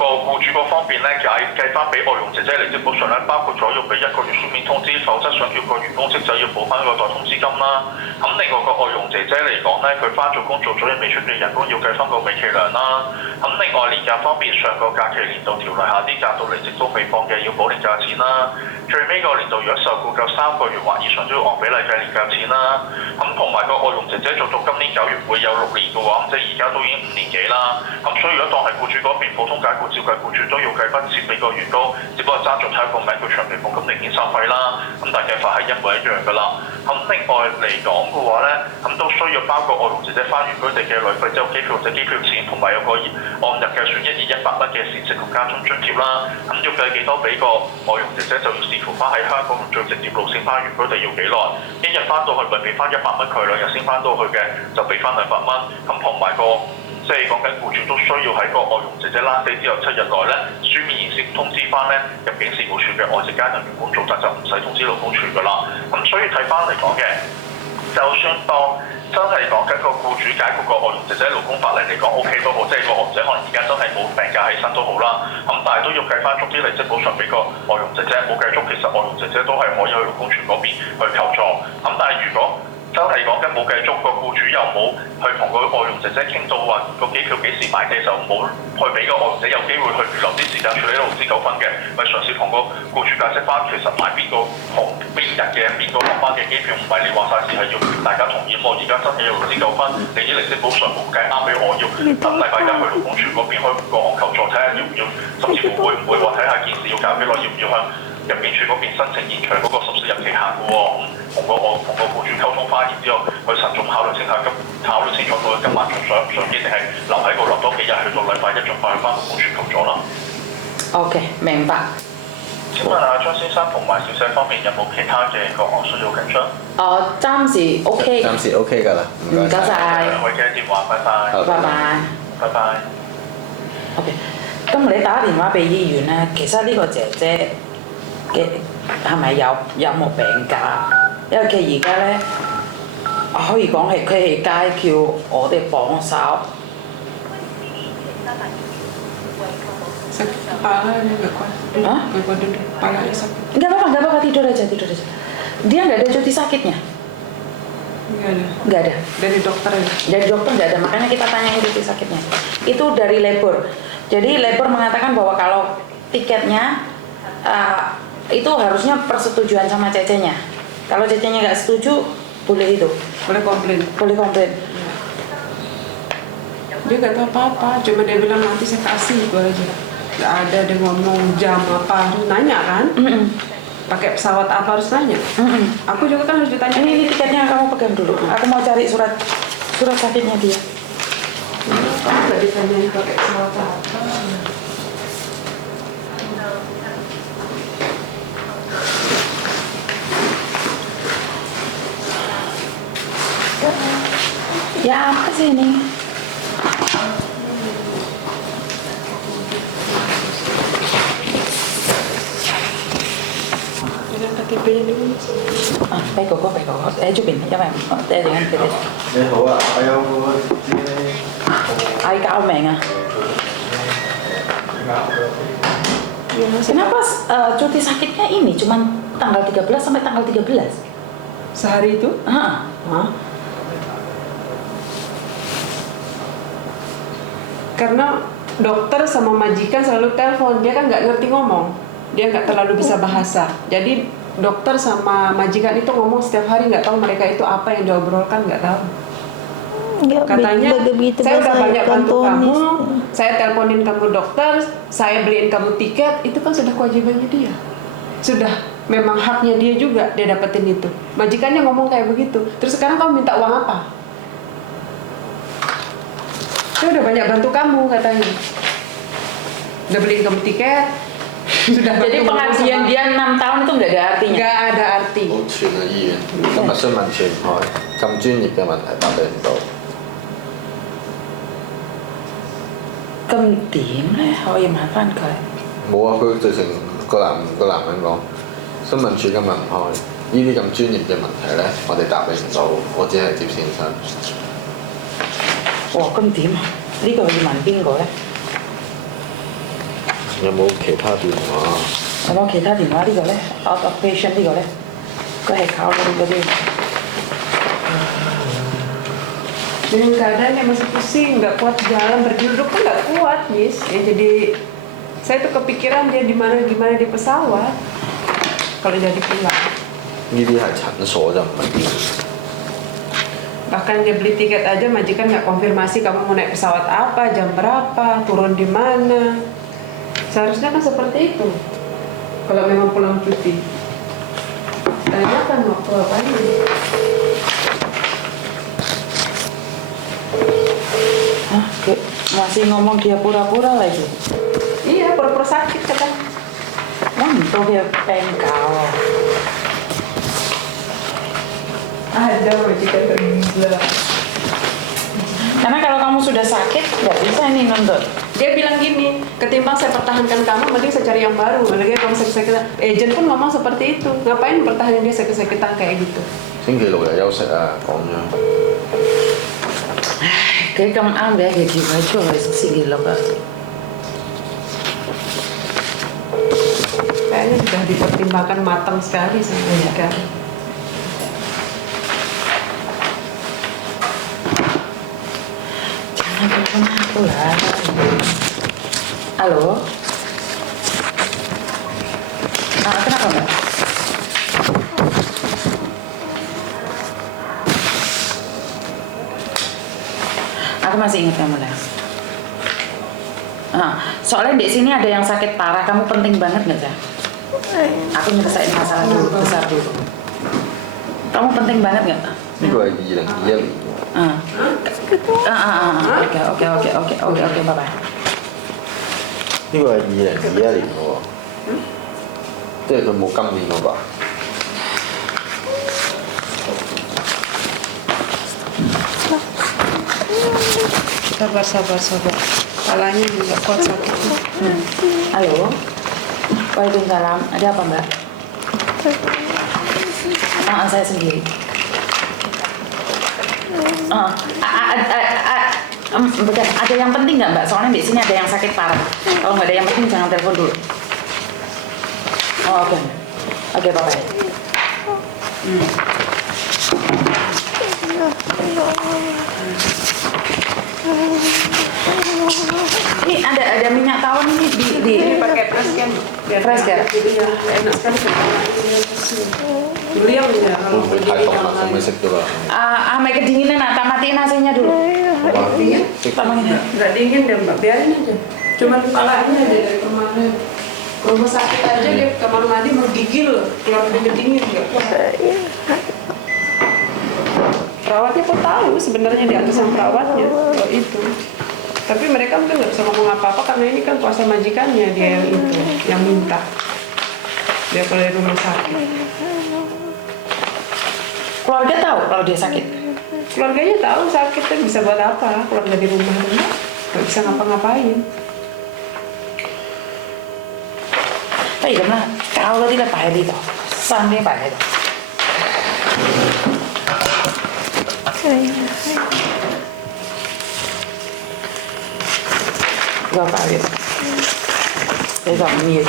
僱主嗰方面咧計翻俾外傭姐姐離職補償咧，包括咗要俾1個月書面通知，否則想叫個員工職仔要補翻個代通知金啦。咁另外個外傭姐姐嚟講咧，佢翻做工做咗未出嘅人工要計翻個尾期糧啦。咁另外年假方面，上個假期年度條例下啲假到離職都未放嘅，要補年假錢啦。最尾個年度如果受僱夠3個月或以上，都要按比例計年假錢啦。咁同埋個外傭姐姐做到今年9月會有6年嘅話，咁即係而家都已經5年幾啦。咁所以如果當係僱主嗰邊普通解僱，照計僱主都要計筆錢俾個員工，只不過爭咗睇個名叫長期服咁零遣散費啦。咁但係計法係一模一樣㗎啦。咁另外嚟講嘅話咧，咁都需要包括外傭姐姐翻原居地嘅旅費，即係機票或者機票錢，同埋有個按日計算1年100蚊嘅膳食同交通津貼啦。咁要計幾多俾個外傭姐姐，就要視乎翻喺香港最直接路線翻原居地要幾耐。1日翻到去咪俾翻100蚊佢，2日先翻到去嘅就俾翻200蚊。咁同埋個即係講緊僱主都需要喺個外傭姐姐拉死之後7日內咧，書面形式通知翻咧入境事務處嘅外籍家庭員工組織，就唔使通知勞工處㗎啦。咁所以睇翻嚟講嘅，就算當真係講緊個僱主解僱個外傭姐姐勞工法例嚟講 OK 都好，即係個外傭姐可能而家真係冇病假起身都好啦。咁但係都要計翻足啲離職補償俾個外傭姐姐，冇計足其實外傭姐姐都係可以去勞工處嗰邊去求助。咁但係如果真係講緊冇計足，個僱主又冇去同個外傭姐姐傾到話個機票幾時買嘅，就冇去俾個外傭姐有機會去預留啲時間處理勞資糾紛嘅，咪嘗試同個僱主解釋翻，其實買邊個邊日嘅邊個航班嘅機票唔係你話晒事，係要大家同意。我而家真係有勞資糾紛，你啲離職補償冇計啱俾我，要等禮拜一去勞工處嗰邊開個案求助，睇下要唔要，甚至乎會唔會話睇下件事要搞幾耐，要唔要向入境處嗰邊申請延長嗰個14日期限嘅喎。同個僱主溝通翻，然之後去慎重考慮清楚到佢今晚仲想唔想見，定係留喺度留多幾日，去到禮拜一盡快去翻勞工處求助啦。OK， 明白。請問下張先生同埋小姐方面有冇其他嘅個案需要緊張？暫時 OK。暫時 OK 㗎啦，唔該晒。兩位嘅電話，拜拜。拜拜。拜拜。OK，今日你打電話俾醫院咧，其實呢個姐姐嘅係咪有冇病假？因為佢而家咧，可以講係佢係街叫我哋幫手。Nggak apa-apa, tidur aja. Dia nggak ada cuti sakitnya? Nggak ada. Dari dokter ya? Dari dokter nggak ada, makanya kita tanyain cuti sakitnya. Itu dari labor. Jadi labor mengatakan bahwa kalau tiketnya itu harusnya persetujuan sama cecenya. Kalau cecenya nggak setuju, boleh itu. Boleh komplain. Boleh komplain. Dia nggak tahu apa-apa, cuma dia bilang nanti saya kasih itu aja. Nggak ada dia ngomong jam apa, harus nanya kan? Pakai pesawat apa harus nanya? Aku juga kan harus ditanya. Ini tiketnya kamu pegang dulu. Aku mau cari surat sakitnya dia. Kamu nggak ditanyain pakai pesawat apa? Ya apa sih ini? Dengan KTP-nya dulu. Bay của cô chụp hình cho bạn để anh cái Ni hảo啊，我有個知咧。 ai cao mẹ à? Kenapa cuti sakitnya ini cuma tanggal 13 sampai tanggal 13? Sehari itu? Hah? Karena dokter sama majikan selalu telepon, dia kan nggak ngerti ngomong, dia nggak terlalu bisa bahasa. Jadi dokter sama majikan itu ngomong setiap hari, nggak tahu mereka itu apa yang diobrolkan, nggak tahu. Katanya saya udah banyak bantu kamu, saya teleponin kamu dokter, saya beliin kamu tiket, itu kan sudah kewajibannya dia, sudah memang haknya dia juga, dia dapetin itu. Majikannya ngomong kayak begitu, terus sekarang kamu minta uang apa? Saya udah banyak bantu kamu katanya, udah beliin kamu tiket, sudah. Jadi pengabdian dia 6 tahun itu nggak ada artinya? Nggak ada arti.好串啊醫院，今日詢問全開，咁專業嘅問題答你唔到。 Cầm điểm咧，可以問翻佢。冇啊，佢直情個男人講，新聞處今日唔開，呢啲咁專業嘅問題咧，我哋答你唔到，我只係接線生。哇，咁點啊？呢個要問邊個咧？有冇其他電話？有冇其他電話呢個咧？Out of patient 呢個咧？佢係靠嗰啲。 Dengan keadaannya masih pusing, nggak kuat jalan, berduduk kan nggak kuat, Miss. Ya, jadi saya tuh kepikiran dia di mana di pesawat. Kalau jadi pulang. 呢啲係診所就唔係醫院。 Bahkan dia beli tiket aja, majikan nggak konfirmasi kamu mau naik pesawat apa, jam berapa, turun di mana. Seharusnya kan seperti itu. Kalau memang pulang cuti. Tanyakan waktu apa ini. Hah? Masih ngomong dia pura-pura lagi? Iya, pura-pura sakit kata. Untuk dia pengkau. Ada majikan tergila. Karena kalau kamu sudah sakit, nggak bisa ini nuntut. Dia bilang gini, ketimbang saya pertahankan kamu, mending saya cari yang baru. Lagi kalau sakit-sakitan, agent pun ngomong seperti itu. Ngapain pertahanin dia sakit-sakitan kayak gitu? 星期六日休息啊，講咗。 Kayak kamu ambil kayak gitu aja sih gila banget. Kayaknya sudah dipertimbangkan matang sekali sama majikan. Jangan telepon aku lah. Halo? Kenapa Mbak? Aku masih ingat kamu lah. Soalnya di sini ada yang sakit parah, kamu penting banget nggak sih? Aku nyelesain masalah dulu, besar dulu. Kamu penting banget nggak? 呢個係2021年。 Oke, bye bye. 呢個係2021年嘅喎，即係佢冇今年嗰個。 Sabar. Kepalanya juga kuat sakit. Halo. Waalaikumsalam. Ada apa Mbak? Saya sendiri. Betul. Ada yang penting nggak Mbak? Soalnya di sini ada yang sakit parah. Kalau nggak ada yang penting jangan telepon dulu. Oh, oke, bye. Ini ada minyak tawon ini di pakai Frescan. Frescan. Jadi ya enak sekali. Beliau ya kalau 會唔會太凍啦？使唔使熄咗啦？ Sampai kedinginan, matiin AC-nya dulu. Dingin? Tamangin ya. Nggak dingin deh mbak, biarin aja. Cuman kepalanya aja dari kemarin. Rumah sakit aja dia kamar mandi menggigil, keluar keringet dingin nggak kuat. Perawatnya kok tahu sebenarnya di atasan perawatnya kalau itu. Tapi mereka mungkin nggak bisa ngomong apa-apa karena ini kan kuasa majikannya dia yang itu, yang minta. Dia keluar dari rumah sakit. Keluarga tahu kalau dia sakit. Keluarganya tahu sakit kan bisa buat apa? Keluar dari rumah nggak bisa ngapa-ngapain. Vậy咁啦，膠嗰啲咧擺喺呢度，生啲擺喺度。呢個擺喺度，呢個唔要。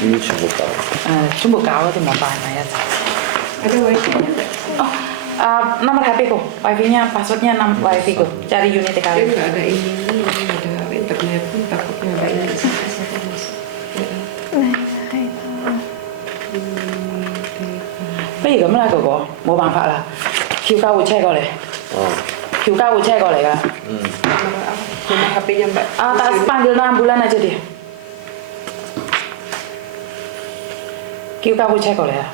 呢啲全部搞。全部膠嗰啲冇擺埋一齊。 Ada wifi-nya nggak? Nomor HP-ku, wifi-nya, password-nya wifi-ku. Cari unit Dia kali. nggak ada ini, nggak ada internet, takutnya ada ini. Bây giờ咁啦，哥哥，冇辦法啦，叫救護車過嚟，叫救護車過嚟㗎。 Nomor HP-nya mbak. Panggil ambulan aja dia. 叫救護車過嚟啊！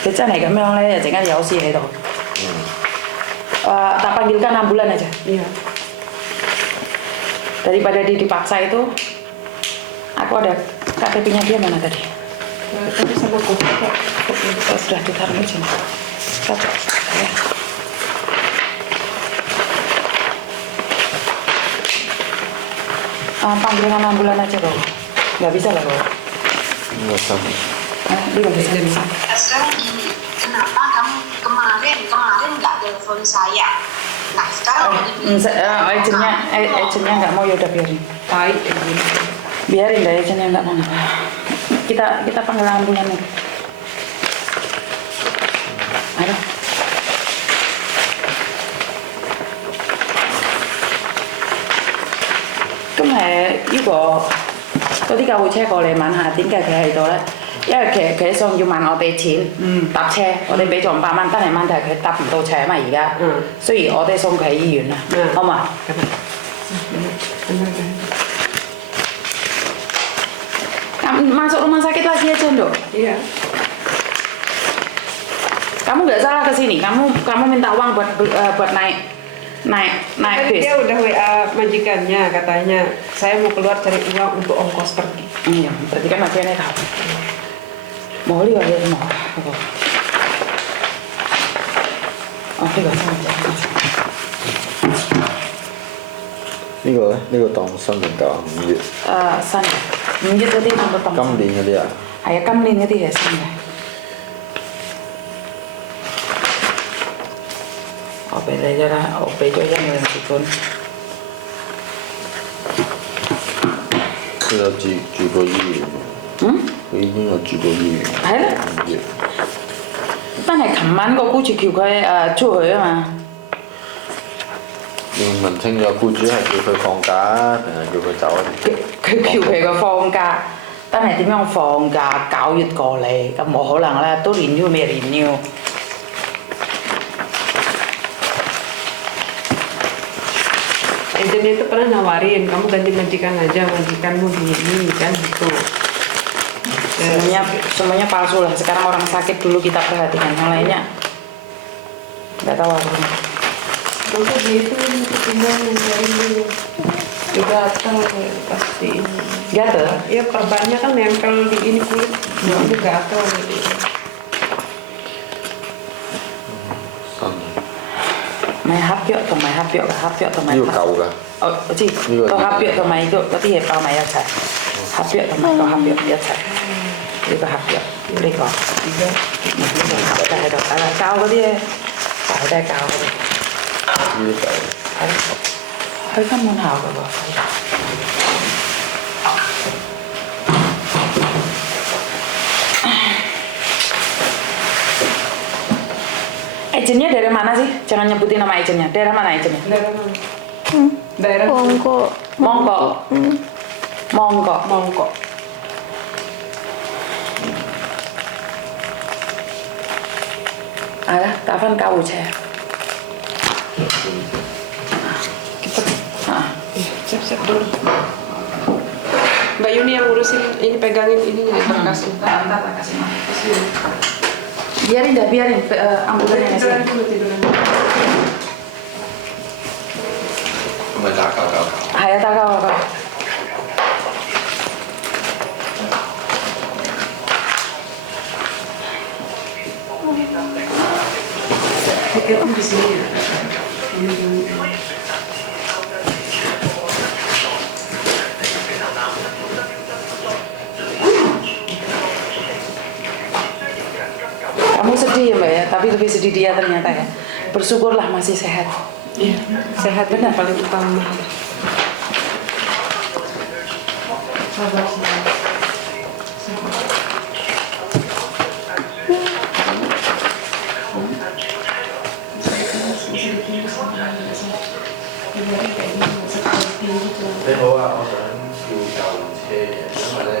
佢真係咁樣咧，陣間有事喺度。Tak panggilkan ambulan aja. Iya. Daripada dipaksa itu, aku ada KTP-nya dia mana tadi? Tapi sama kok. Sudah ditaruh di sini. Panggilan ambulan aja kok. Nggak bisa lah kok. Nggak sama. Dia nggak bisa. Sekarang gini, kenapa kamu kemarin nggak telepon saya? Nah sekarang agentnya nggak mau, yaudah biarin. Baik. Biarin deh, agentnya nggak mau. Kita panggil ambulan nih. Aduh. Cái này如果嗰啲救護車過嚟問下點解佢喺度咧？因為佢想要問我哋錢搭車，我哋俾咗500蚊，但係問題係佢搭唔到車啊嘛而家，所以我哋送佢去醫院啦，好嘛？Masuk rumah sakit lagi aja dok. Iya. Kamu nggak salah kesini, kamu minta uang buat naik bis. Dia udah WA majikannya katanya saya mau keluar cari uang untuk ongkos pergi. Iya, berarti kan majikannya tahu. Mau lihat ya mau. Oke, gak sama aja. 呢個咧？呢個當新定舊啊？5月。新5月嗰啲當到當。今年嗰啲啊？係啊，今年嗰啲係新嘅。我俾你咗啦，我俾咗1個人接管。佢有住過醫院。佢已經有住過醫院。係咧。5月。但係琴晚個僱主叫佢出去啊嘛。要問清楚，僱主係叫佢放假定係叫佢走啊？佢叫佢個放假，但係點樣放假9月過嚟，咁冇可能啦，都renew未renew。Agentnya itu pernah nawarin kamu ganti majikan aja, majikanmu gini kan gitu. Semuanya palsu lah. Sekarang orang sakit dulu kita perhatikan, yang lainnya nggak tahu apa. Maka dia itu tinggal mencari dulu. Gatal pasti. Gatal? Ya perbannya kan nempel di ini kulit, ini gatal gitu. Mày hấp dựa同埋合約同埋。呢個舊㗎。我知，個合約同埋嗰啲嘢包埋一齊，合約同埋個合約一齊。呢個合約，呢個合約喺度，膠嗰啲咧，都係膠嗰啲。呢啲舊。係，佢根本校㗎喎。Agentnya dari mana sih? Jangan nyebutin nama agentnya. Daerah mana agentnya? Daerah mana? Daerah Mongko. 打翻救護車。 Siap-siap dulu. Mbak Yuni yang ngurusin ini, pegangin ininya ya, berkasnya. Ntar kasih makan. Biarin dah, biarin ambulannya. Tiduran dulu, tiduran.咪打救救。係啊，打救啊！ Pikir di sini ya. Kamu sedih ya Mbak ya, tapi lebih sedih dia ternyata ya. Bersyukurlah masih sehat. Iya, sehat benar paling utama.你好啊，我想叫救護車嘅，因為咧。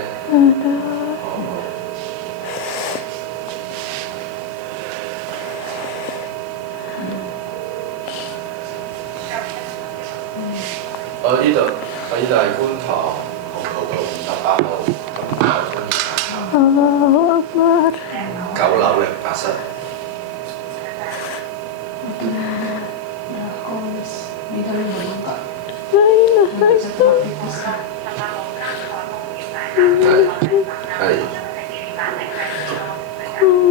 我呢度係觀塘紅路嘅58號9樓08室。係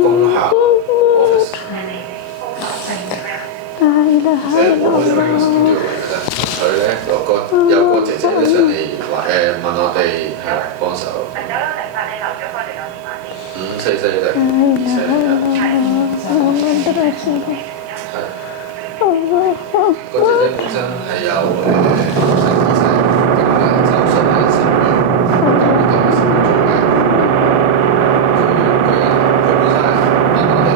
功效 office。我好似揾個 studio 嚟嘅啫。佢咧有個姐姐咧上嚟話問我哋係幫手。個姐姐本身係有腎結石，咁啊手術係10月9月10月做嘅。佢本身係問我哋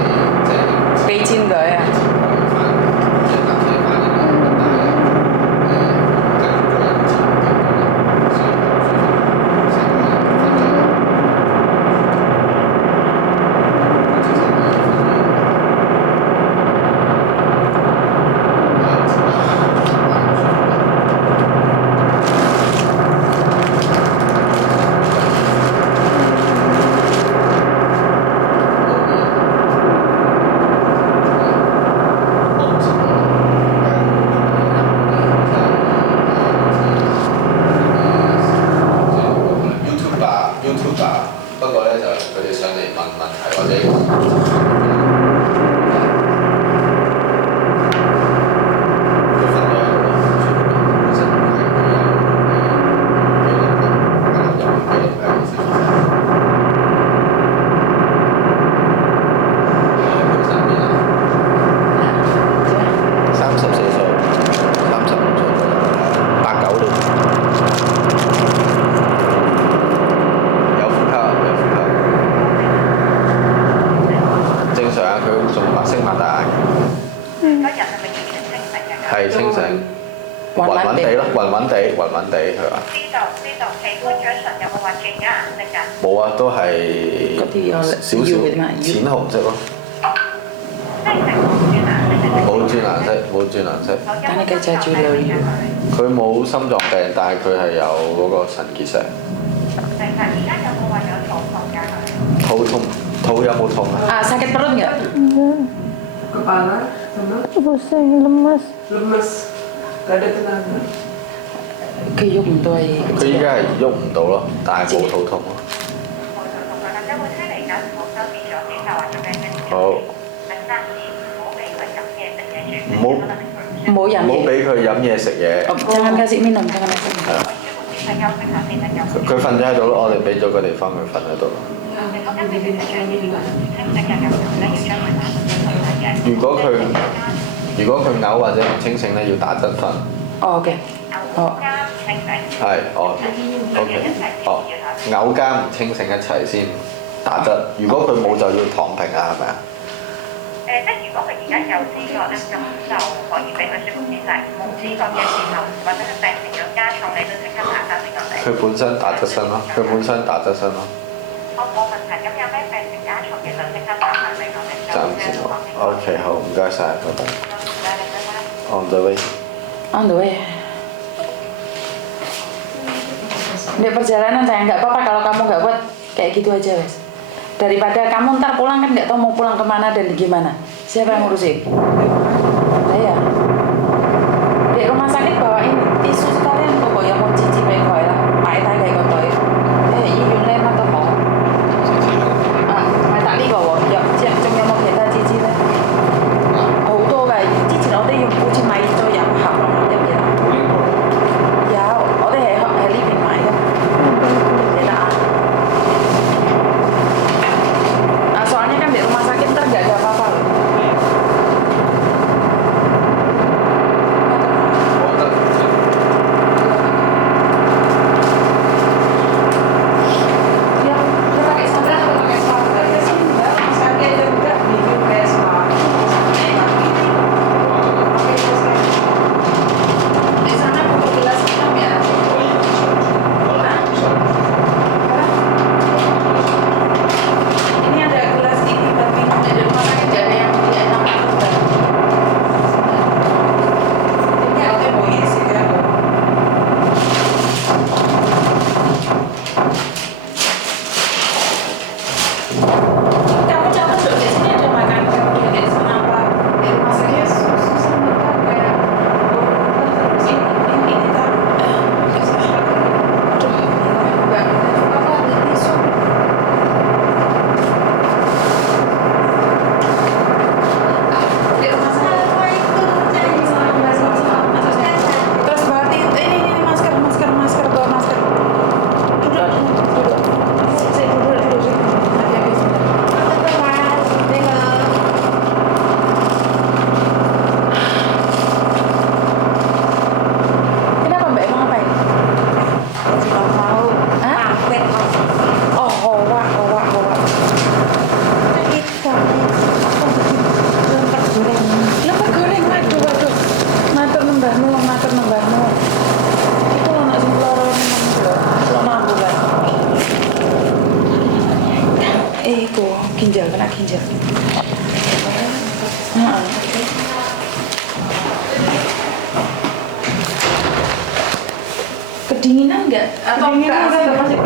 即係俾錢佢啊！ 不過咧就佢哋上嚟問問題或者。 係清醒，暈暈地咯，暈暈地佢話。呢度器官嘴唇有冇話記嘅顏色㗎？冇啊，都係少少淺紅色咯。冇轉顏色，冇轉顏色。但係佢就係最女。佢冇心臟病，但係佢係有嗰個腎結石。而家有冇話有肚痛㗎？肚痛，肚有冇痛啊sakit perut nggak? Kepala sama Pusing, lemas. lemas, gak ada tenaga. 佢喐唔到係。佢依家係喐唔到咯，但係冇肚痛咯。好。唔好俾佢飲嘢食嘢。Jangan kasih minum, jangan kasih minum。佢瞓咗喺度咯，我哋俾咗個地方佢瞓喺度咯。如果佢嘔或者唔清醒咧，要打針瞓。哦嘅，哦。係，哦 ，OK， 哦，嘔加唔清醒一齊先打針。如果佢冇就要躺平啊，係咪啊？即係如果佢而家有知覺咧，咁就可以俾佢舒服啲曬。冇知覺嘅時候，或者佢病情仲加重，你都即刻打針俾我哋。佢本身打側身咯，佢本身打側身咯。我冇問題，咁有咩病情加重嘅就即刻打翻俾我哋。暫時好。哦。OK， 好，唔該晒，拜拜。On the way。 On the way. Di perjalanan saya nggak apa-apa kalau kamu nggak kuat kayak gitu aja wes. Daripada kamu ntar pulang kan nggak tahu mau pulang kemana dan gimana. Siapa yang ngurusin? Saya. Di rumah sakit bawain tisu sekalian tuh kok yang mau cici pengoy lah. Pak Eta kayak gotoy. Yun lên mà tôi bỏ. Mai tại đi gọi giờ trong nhà một hiện tại cici đấy. Hậu tô cái cici nó đây dùng chi máy cho giảm học mà nhập vậy. Dạ, ở đây hệ lý bình máy đó. Vậy đã. Soalnya kan di rumah sakit ntar gak ada apa-apa loh. Ya, dia pakai sandal atau pakai sepatu? Dia sih enggak, rumah sakit aja enggak bingung kayak sepatu. Di sana buku gelas hitam ya? Ini ada gelas ini buat minum di rumah sakit gak ada yang enak banget. Ini ada mau isi kan? Kamu catat dong di sini ada makan kamu di sana apa di rumah sakit susah makan kayak terus ini taruh. Aduh, enggak apa ada tisu. Di rumah sakit terus berarti ini masker bawa masker. Duduk. Saya duduk. Nanti habis. Kenapa Mbak emang ngapain? Tidak tahu. Hah? Oh, hoak. Lemper goreng, waduh. Matur nembah nuwun. Iku ono sing loro nang lho, ambulan. Iku kena ginjal. Heeh. Kedinginan enggak? Atau Kedinginan enggak? udah masih